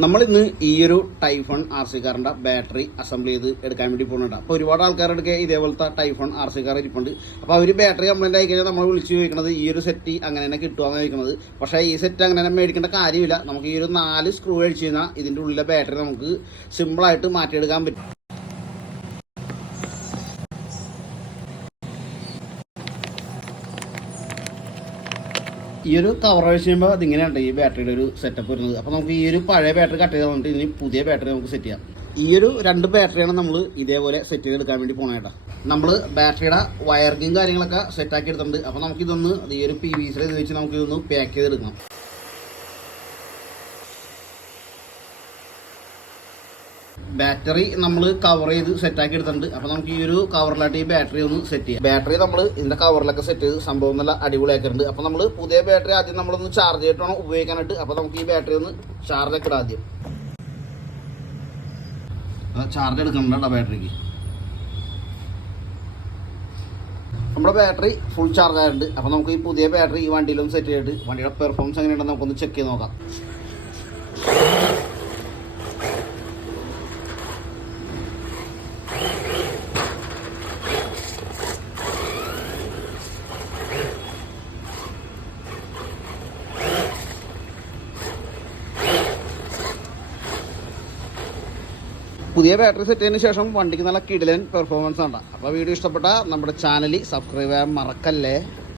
നമ്മൾ ഇന്ന് ഈ ഒരു ടൈഫോൺ RC കാറിന്റെ ബാറ്ററി അസംബിൾ ചെയ്ത് എടുക്കാൻ വേണ്ടി പോകുന്നുണ്ട്. അപ്പോൾ ഒരുപാട് ആൾക്കാരുടെ ഇതേപോലത്തെ ടൈഫോൺ RC കാർ ഇരിപ്പുണ്ട്. അപ്പോൾ അവർ ബാറ്ററി കംപ്ലൈന്റ് ആയി കഴിഞ്ഞാൽ നമ്മൾ വിളിച്ച് ചോദിക്കുന്നത് ഈ ഒരു സെറ്റ് അങ്ങനെ തന്നെ കിട്ടുകയെന്ന് ചോദിക്കുന്നത്. പക്ഷേ ഈ സെറ്റ് അങ്ങനെ തന്നെ മേടിക്കേണ്ട കാര്യമില്ല. നമുക്ക് ഈ ഒരു 4 സ്ക്രൂ അടിച്ച് കഴിഞ്ഞാൽ ഇതിൻ്റെ ഉള്ളിലെ ബാറ്ററി നമുക്ക് സിമ്പിളായിട്ട് മാറ്റിയെടുക്കാൻ പറ്റും. ഈ ഒരു കവർ അഴിച്ച് കഴിയുമ്പോൾ അതിങ്ങനെയാണ് ഈ ബാറ്ററിയുടെ ഒരു സെറ്റപ്പ് വരുന്നത്. അപ്പോൾ നമുക്ക് ഈ ഒരു പഴയ ബാറ്ററി കട്ട് ചെയ്ത് തന്നിട്ട് ഇനി പുതിയ ബാറ്ററി നമുക്ക് സെറ്റ് ചെയ്യാം. ഈ ഒരു 2 ബാറ്ററിയാണ് നമ്മൾ ഇതേപോലെ സെറ്റ് ചെയ്തെടുക്കാൻ വേണ്ടി പോകണേട്ടാ. നമ്മൾ ബാറ്ററിയുടെ വയറിങ്ങും കാര്യങ്ങളൊക്കെ സെറ്റാക്കി എടുത്തിട്ടുണ്ട്. അപ്പോൾ നമുക്കിതൊന്ന് ഈ ഒരു PVC ഇത് വെച്ച് നമുക്കിതൊന്ന് പാക്ക് ചെയ്തെടുക്കണം. ബാറ്ററി നമ്മൾ കവർ ചെയ്ത് സെറ്റാക്കി എടുത്തിട്ടുണ്ട്. അപ്പോൾ നമുക്ക് ഈ ഒരു കവറിലായിട്ട് ഈ ബാറ്ററി ഒന്ന് സെറ്റ് ചെയ്യാം. ബാറ്ററി നമ്മൾ ഇതിൻ്റെ കവറിലൊക്കെ സെറ്റ് ചെയ്ത് സംഭവം നല്ല അടിപൊളിയാക്കിയിട്ടുണ്ട്. അപ്പോൾ നമ്മൾ പുതിയ ബാറ്ററി ആദ്യം നമ്മളൊന്ന് ചാർജ് ചെയ്തിട്ട് വേണം ഉപയോഗിക്കാനായിട്ട്. അപ്പോൾ നമുക്ക് ഈ ബാറ്ററി ഒന്ന് ചാർജ് ഒക്കെ ഇടാം. ആദ്യം ചാർജ് എടുക്കണ്ട ബാറ്ററിക്ക്. നമ്മുടെ ബാറ്ററി ഫുൾ ചാർജ് ആയിട്ടുണ്ട്. അപ്പോൾ നമുക്ക് ഈ പുതിയ ബാറ്ററി ഈ വണ്ടിയിലൊന്ന് സെറ്റ് ചെയ്തിട്ട് വണ്ടിയുടെ പെർഫോമൻസ് എങ്ങനെയുണ്ടെന്ന് നമുക്കൊന്ന് ചെക്ക് ചെയ്ത് നോക്കാം. പുതിയ ബാറ്ററി സെറ്റ് ചെയ്തതിന് ശേഷം വണ്ടിക്ക് നല്ല കിടിലൻ പെർഫോമൻസ് ഉണ്ട്. അപ്പോൾ വീഡിയോ ഇഷ്ടപ്പെട്ടാൽ നമ്മുടെ ചാനൽ സബ്സ്ക്രൈബ് ചെയ്യാൻ മറക്കല്ലേ.